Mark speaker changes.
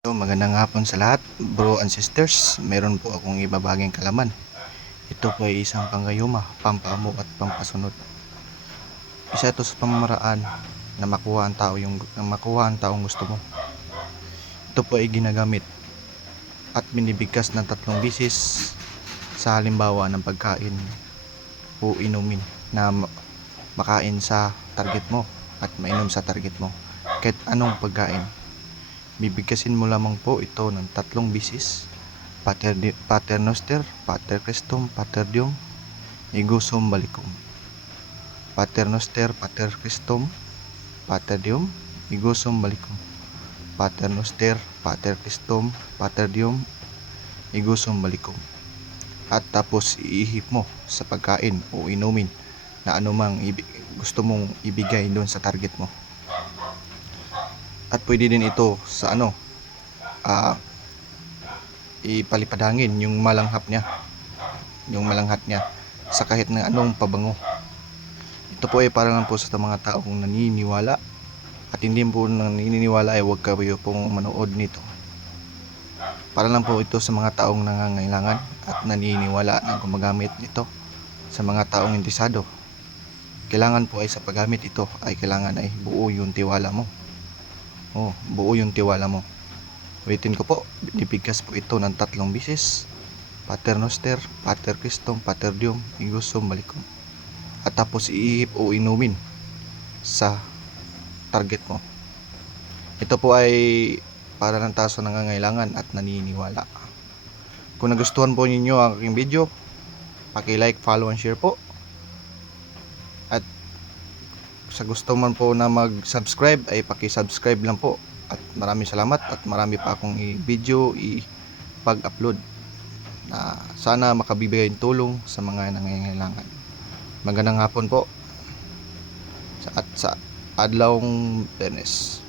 Speaker 1: So, magandang hapon sa lahat, bro and sisters. Meron po akong ibabaging kalaman. Ito po ay isang panggayuma, pampamo at pampasunod. Isa ito sa pamamaraan na makuha ang tao yung na makuha ang taong gusto mo. Ito po ay ginagamit at binibigkas ng tatlong bisis sa halimbawa ng pagkain o inumin na ma- makain sa target mo at mainom sa target mo. Kahit anong pagkain. Bibigkasin mo lamang po ito ng tatlong bisis. Pater, pater noster, pater Christum, pater Dium, igusum balikum. Pater noster, pater Christum, pater Dium, igusum balikum. Pater noster, pater Christum, pater Dium, igusum balikum. At tapos iihip mo sa pagkain o inumin na anumang gusto mong ibigay doon sa target mo. At pwede din ito sa ano, ah, ipalipadangin yung malanghap niya. Yung malanghap niya sa kahit na anong pabango. Ito po ay para lang po sa mga taong naniniwala at hindi po naniniwala ay huwag kayo pong manood nito. Para lang po ito sa mga taong nangangailangan at naniniwala na gumagamit nito sa mga taong interesado. Kailangan po ay sa paggamit ito ay kailangan ay buo yung tiwala mo. Oh, buo yung tiwala mo. Ulitin ko po, binibigkas po ito ng tatlong bisis. Pater Noster, Pater Christum, Pater Dium, Igusum, Balikum. At tapos iihip o inumin sa target mo. Ito po ay para ng taso nangangailangan at naniniwala. Kung nagustuhan po ninyo ang aking video, paki-like, follow, and share po. At sa gusto man po na mag-subscribe ay paki-subscribe lang po. At maraming salamat at marami pa akong i-video i-pag-upload na sana makabibigay ng tulong sa mga nangangailangan. Magandang hapon po sa at sa adlawng Benes.